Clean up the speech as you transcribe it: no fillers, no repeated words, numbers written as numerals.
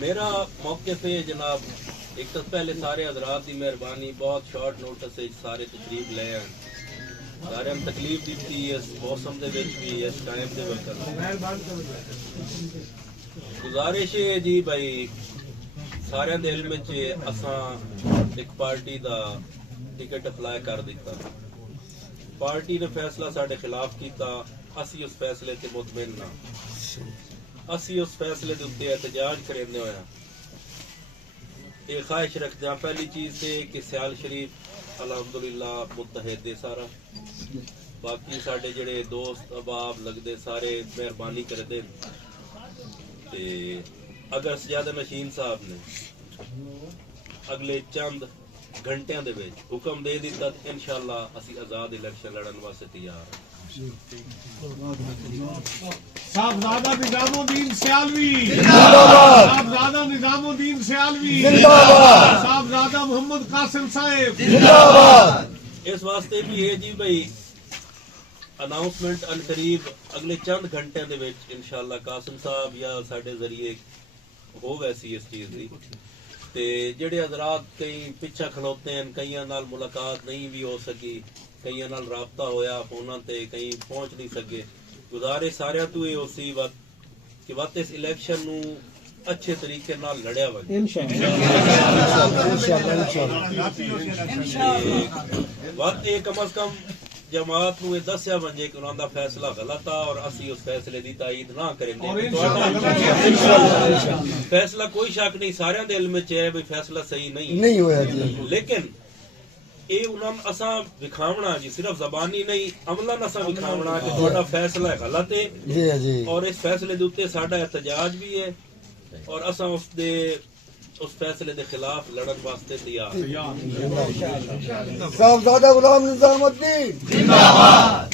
मेरा मौके पे जनाब एक तो पहले सारे हजरात की मेहरबानी, बहुत शॉर्ट नोटिस सारे तकरीब ले आए, सारे तकलीफ दी थी इस मौसम दे विच भी, इस टाइम दे वक्त गुजारिश है जी भाई सारे दे इल्म च असां एक पार्टी दा टिकट अप्लाई कर दिता, पार्टी ने फैसला साडे खिलाफ किया, असी उस फैसले ते मुतमिन ना, असी उस फैसले के उत्ते एहतजाज करेंदे होया ये ख्वाहिश रखते हैं पहली चीज से कि सियाल शरीफ अलहमदुलिल्लाह मुत्तहिद है सारा, बाकी साडे जेड़े दोस्त अहबाब लगदे सारे मेहरबानी करदे ते अगर सजादा नशीन साहब ने अगले चंद घंटियां दे विच हुक्म दे दिता तो इंशाअल्लाह असी आजाद इलेक्शन लड़न वास्ते तैयार हैं। साहबजादा निजामुद्दीन सियालवी जिंदाबाद, साहबजादा निजामुद्दीन सियालवी जिंदाबाद, साहबजादा मोहम्मद कासिम साहब जिंदाबाद। इस वास्ते भी है जी भाई अनाउंसमेंट अनकरीब अगले चंद घंटे दे विच इंशाअल्लाह कासिम साहब या साडे जरिए हो वैसी इस चीज दी ते जेड़े हजरात कई पिछा खलोते हैं, कईयां नाल मुलाकात नहीं भी हो सकी, कईयां नाल राबता होया फोनां ते, कई पहुंच नहीं सके, गुजारिश सारियां तू ये उसी वक्त कि वक्त इस इलेक्शन नू अच्छे तरीके नाल लड़िया वजे वक्त ये कम अज कम जमात नू दसिया वजे कि उन्होंने फैसला गलत आ और असी उस फैसले की ताईद ना करेंगे। फैसला कोई शक नहीं सारे दे इल्म च है भी फैसला सही नहीं होया, लेकिन ये उन्होंने असा विखावना जी सिर्फ जबानी नहीं अमलन असा विखावना कि तुहाडा फैसला गलत है और इस फैसले के उत्ते साडा एहतजाज भी है और असा उस फैसले के खिलाफ लड़न वास्ते तैयार। साहबजादा गुलाम निजामुद्दीन जिंदाबाद।